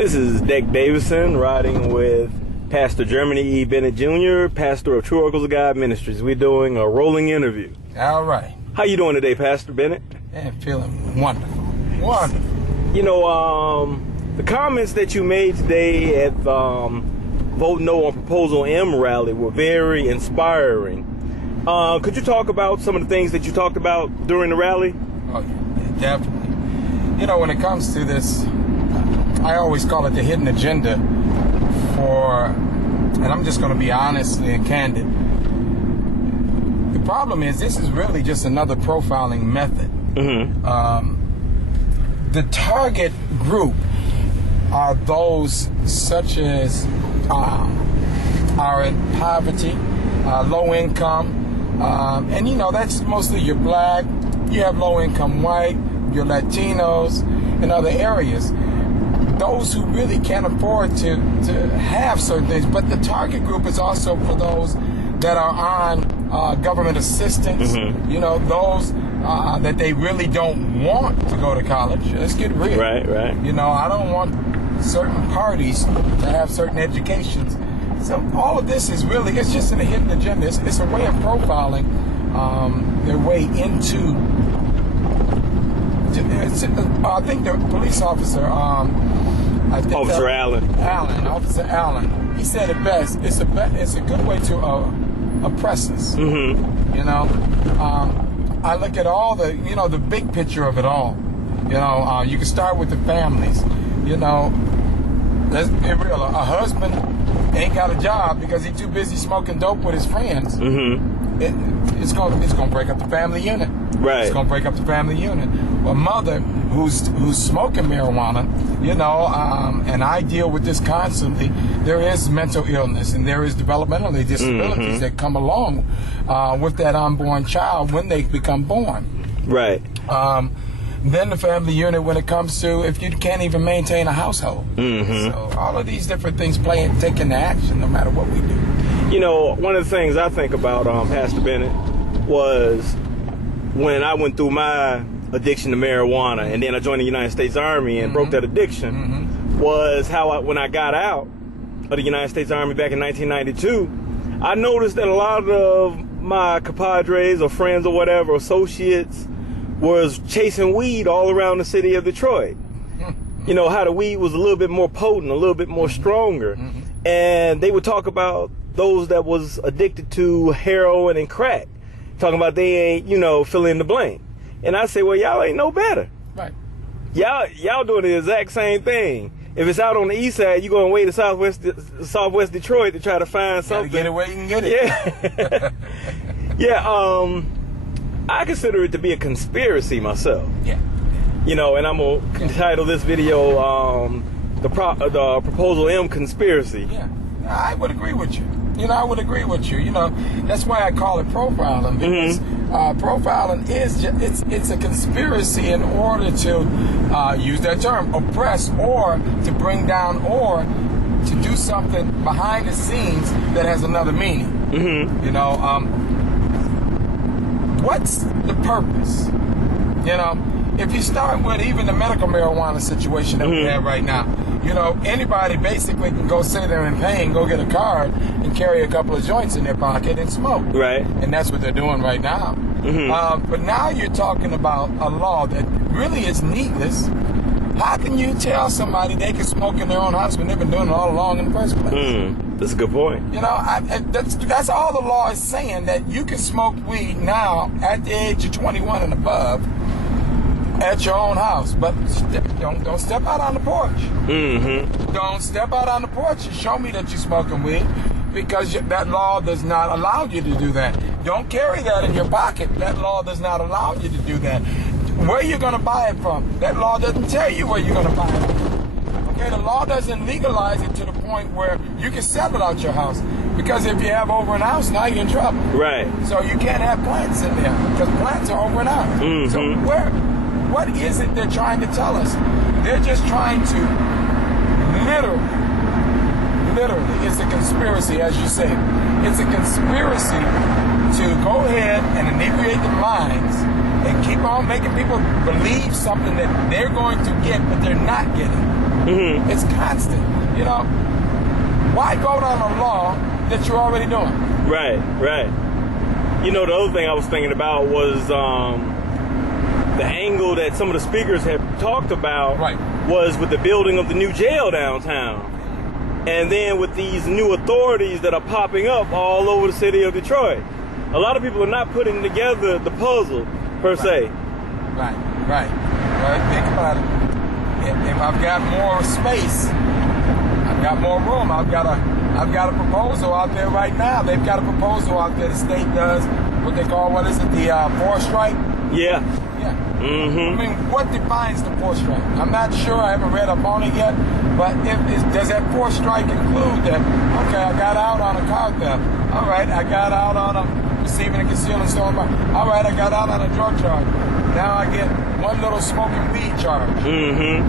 This is Dick Davison riding with Pastor Germany E. Bennett Jr., pastor of True Oracles of God Ministries. We're doing a rolling interview. All right. How you doing today, Pastor Bennett? Man, feeling wonderful. Wonderful. You know, the comments that you made today at Vote No on Proposal M rally were very inspiring. Could you talk about some of the things that you talked about during the rally? Oh, yeah, definitely. You know, when it comes to this, I always call it the hidden agenda for, and I'm just going to be honest and candid. The problem is this is really just another profiling method. Mm-hmm. The target group are those such as are in poverty, low income, and you know that's mostly your black, you have low income white, your Latinos, and other areas. Those who really can't afford to have certain things, but the target group is also for those that are on government assistance. Mm-hmm. You know, those that they really don't want to go to college. Let's get real. Right. You know, I don't want certain parties to have certain educations. So all of this is really, it's just a hidden agenda. It's a way of profiling their way into. I think the police officer, Officer Allen, he said it best. It's a good way to oppress us. Mm-hmm. You know, I look at all the, you know, the big picture of it all. You know, you can start with the families. You know, let's be real. A husband ain't got a job because he's too busy smoking dope with his friends. Mm-hmm. It's gonna break up the family unit. Right. It's gonna break up the family unit. A mother who's smoking marijuana, you know, and I deal with this constantly. There is mental illness and there is developmental disabilities that come along with that unborn child when they become born. Right. Then the family unit when it comes to if you can't even maintain a household. Mm-hmm. So all of these different things take into action no matter what we do. You know, one of the things I think about, Pastor Bennett, was when I went through my addiction to marijuana and then I joined the United States Army and broke that addiction, was how when I got out of the United States Army back in 1992, I noticed that a lot of my compadres or friends or whatever, associates, was chasing weed all around the city of Detroit. You know, how the weed was a little bit more potent, a little bit more stronger. And they would talk about those that was addicted to heroin and crack, talking about they ain't, you know, fill in the blank. And I say, well, y'all ain't no better. Right. Y'all doing the exact same thing. If it's out on the east side, you're going way to Southwest Detroit to try to find something. Get it where you can get it. Yeah. Yeah, I consider it to be a conspiracy myself. Yeah. You know, and I'm going to title this video, the Proposal M Conspiracy. Yeah, I would agree with you. You know, I would agree with you. You know, that's why I call it profiling, because profiling is it's a conspiracy in order to use that term, oppress, or to bring down, or to do something behind the scenes that has another meaning. Mm-hmm. You know, what's the purpose? You know, if you start with even the medical marijuana situation that we have right now, you know, anybody basically can go sit there in pain, go get a card, and carry a couple of joints in their pocket and smoke. Right. And that's what they're doing right now. But now you're talking about a law that really is needless. How can you tell somebody they can smoke in their own house when they've been doing it all along in the first place? That's a good point. You know, that's all the law is saying, that you can smoke weed now at the age of 21 and above at your own house, but don't step out on the porch. Don't step out on the porch and show me that you're smoking weed, because that law does not allow you to do that. Don't carry that in your pocket. That law does not allow you to do that. Where you're going to buy it from, that law doesn't tell you where you're going to buy it from. Okay, the law doesn't legalize it to the point where you can sell it out your house, because if you have over an ounce, now you're in trouble. Right. So you can't have plants in there, because plants are over an ounce. So what is it they're trying to tell us? They're just trying to literally, it's a conspiracy, as you say. It's a conspiracy to go ahead and inebriate the minds and keep on making people believe something that they're going to get, but they're not getting. Mm-hmm. It's constant. You know, why go down a law that you're already doing? Right, right. You know, the other thing I was thinking about was the angle that some of the speakers had talked about was with the building of the new jail downtown. And then with these new authorities that are popping up all over the city of Detroit. A lot of people are not putting together the puzzle, per se. Right. Well, think about it. If I've got more space, I've got more room. I've got a proposal out there right now. They've got a proposal out there. The state does what they call, what is it, the four strike? Yeah. I Mm-hmm. mean, what defines the four strike? I'm not sure. I haven't read up on it yet. But does that four strike include that? Okay, I got out on a car theft. All right, I got out on a receiving and concealing stolen by. All right, I got out on a drug charge. Now I get one little smoking weed charge. Mm-hmm.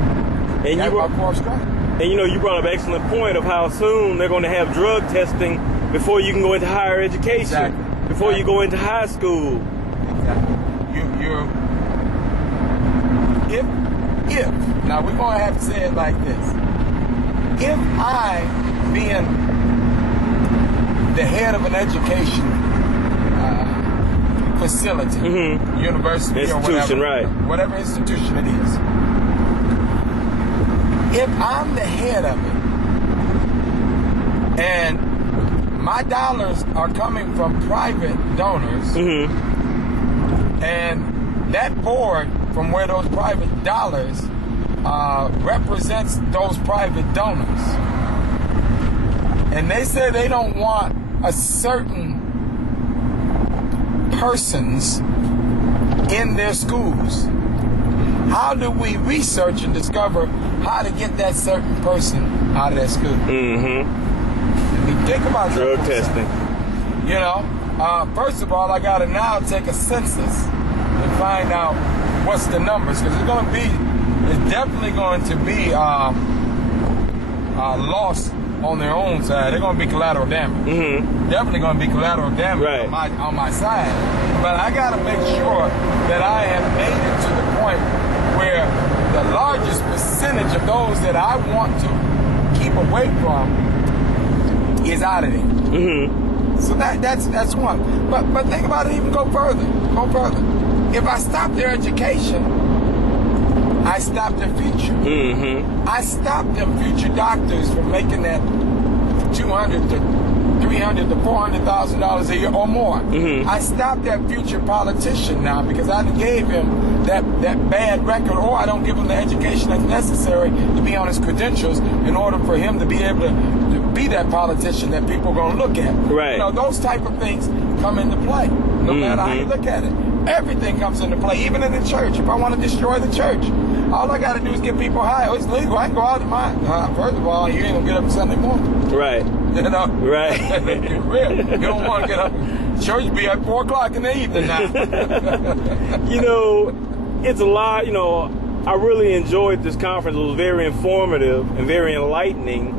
And that's my four strike. And you know, you brought up an excellent point of how soon they're going to have drug testing before you can go into higher education. Exactly. Before you go into high school. Exactly. If now we're going to have to say it like this. If I, being the head of an education facility, university institution, or right? Whatever institution it is, if I'm the head of it, and my dollars are coming from private donors, and that board from where those private dollars represents those private donors, and they say they don't want a certain persons in their schools, how do we research and discover how to get that certain person out of that school? Mm-hmm. Think about drug testing. You know, first of all, I got to now take a census and find out what's the numbers, because it's definitely going to be loss on their own side. They're going to be collateral damage. Mm-hmm. Definitely going to be collateral damage on my side. But I got to make sure that I have made it to the point where the largest percentage of those that I want to keep away from is out of there. Mm-hmm. So that's one. But think about it. Even go further. If I stop their education, I stop their future. Mm-hmm. I stop them future doctors from making that $200,000 to $300,000 to $400,000 a year or more. Mm-hmm. I stop that future politician now because I gave him that bad record, or I don't give him the education that's necessary to be on his credentials in order for him to be able to be that politician that people are going to look at. Right. You know, those type of things come into play. No matter how you look at it. Everything comes into play, even in the church. If I want to destroy the church, all I got to do is get people high. Oh, it's legal. I can go out of mine. First of all, you ain't going to get up Sunday morning. Right. You know? Right. It's real. You don't want to get up. Church be at 4 o'clock in the evening now. You know, it's a lot. You know, I really enjoyed this conference. It was very informative and very enlightening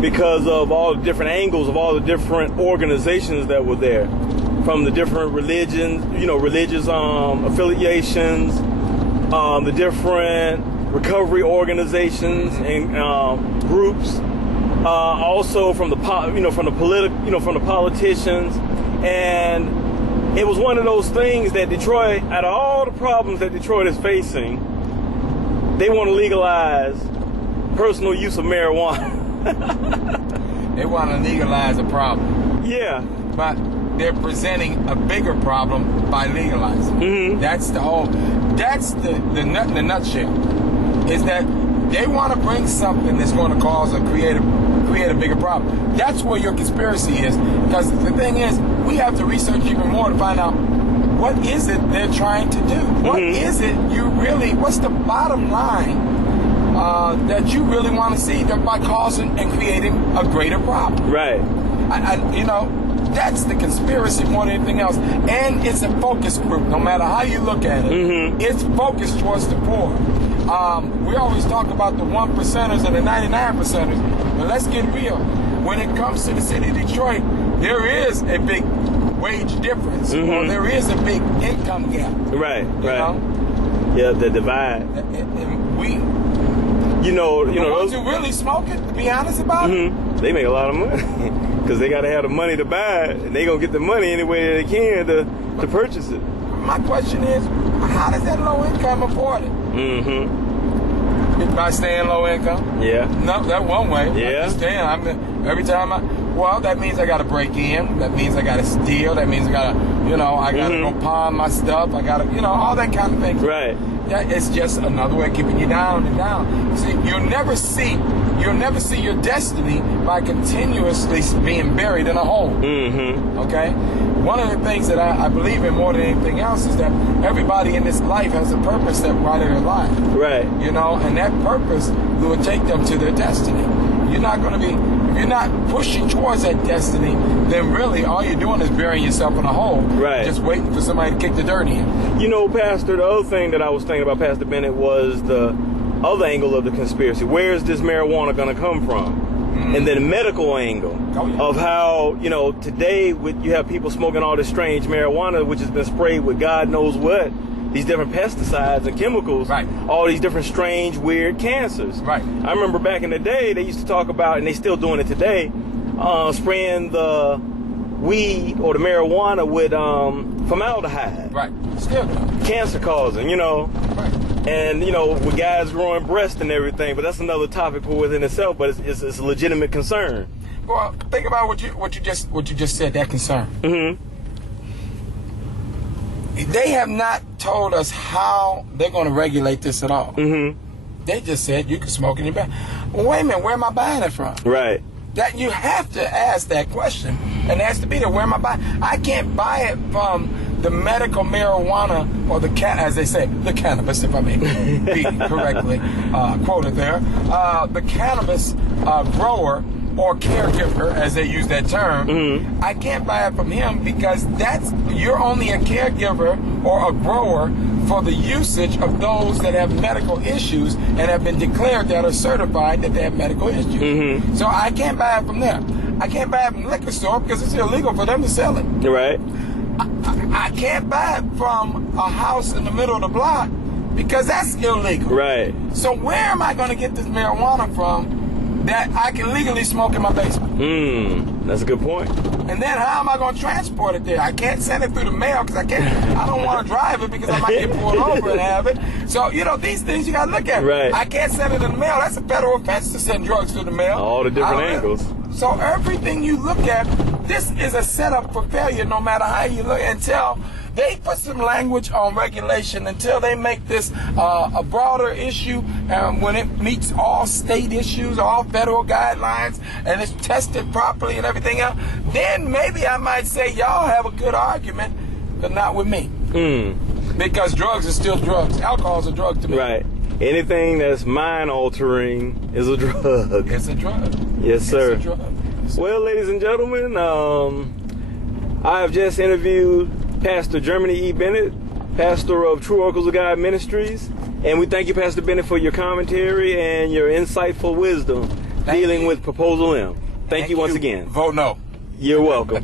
because of all the different angles of all the different organizations that were there. From the different religions, you know, religious affiliations, the different recovery organizations and groups, also from the politicians, and it was one of those things that Detroit, out of all the problems that Detroit is facing, they want to legalize personal use of marijuana. They want to legalize a problem. Yeah, but they're presenting a bigger problem by legalizing. Mm-hmm. That's the nutshell. Is that they want to bring something that's going to cause create a bigger problem. That's where your conspiracy is. Because the thing is, we have to research even more to find out what is it they're trying to do. What is it what's the bottom line that you really want to see by causing and creating a greater problem? Right. You know, that's the conspiracy more than anything else. And it's a focus group, no matter how you look at it. Mm-hmm. It's focused towards the poor. We always talk about the 1%ers and the 99%ers, but let's get real. When it comes to the city of Detroit, there is a big wage difference, or there is a big income gap. Right, you know? Yeah, the divide. And You know, the ones those who really smoke it, to be honest about it, they make a lot of money because they got to have the money to buy it, and they gonna get the money any way they can to purchase it. my question is, how does that low income afford it? By staying low income? Yeah. No, that one way. Yeah. I understand. Every time well, that means I got to break in. That means I got to steal. That means I got to, I got to go pawn my stuff. I got to, all that kind of thing. Right. That it's just another way of keeping you down and down. See, you'll never see your destiny by continuously being buried in a hole. Okay? One of the things that I believe in more than anything else is that everybody in this life has a purpose that while they're alive. Right. And that purpose will take them to their destiny. You're not going to be, if you're not pushing towards that destiny, then really all you're doing is burying yourself in a hole. Right. Just waiting for somebody to kick the dirt in. Pastor, the other thing that I was thinking about, Pastor Bennett, was the other angle of the conspiracy. Where is this marijuana going to come from? And then the medical angle of how, today you have people smoking all this strange marijuana, which has been sprayed with God knows what, these different pesticides and chemicals, all these different strange, weird cancers. Right. I remember back in the day, they used to talk about, and they still doing it today, spraying the weed or the marijuana with formaldehyde. Right. Still cancer causing, Right. And with guys growing breasts and everything, but that's another topic within itself. But it's a legitimate concern. Well, think about what you just said. That concern. They have not told us how they're going to regulate this at all. They just said you can smoke in your bed. Well, wait a minute, where am I buying it from? Right. That you have to ask that question, and it has to be there. Where am I buying? I can't buy it from the medical marijuana or as they say, the cannabis, if I may be correctly quoted there, the cannabis grower or caregiver, as they use that term. I can't buy it from him because you're only a caregiver or a grower for the usage of those that have medical issues and have been declared that are certified that they have medical issues. So I can't buy it from there. I can't buy it from the liquor store because it's illegal for them to sell it. Right. I can't buy it from a house in the middle of the block because that's illegal. Right. So where am I going to get this marijuana from that I can legally smoke in my basement? That's a good point. And then how am I going to transport it there? I can't send it through the mail because I don't want to drive it because I might get pulled over and have it. So, these things you got to look at. Right. I can't send it in the mail. That's a federal offense to send drugs through the mail. All the different angles. So everything you look at, this is a setup for failure no matter how you look, until they put some language on regulation, until they make this a broader issue, when it meets all state issues, all federal guidelines, and it's tested properly and everything else, then maybe I might say y'all have a good argument, but not with me. Because drugs are still drugs. Alcohol is a drug to me. Right. Anything that's mind-altering is a drug. It's a drug. Yes, sir. It's a drug. Well, ladies and gentlemen, I have just interviewed Pastor Germany E. Bennett, pastor of True Oracles of God Ministries, and we thank you, Pastor Bennett, for your commentary and your insightful wisdom dealing with Proposal M. Thank you once again. Vote no. You're welcome.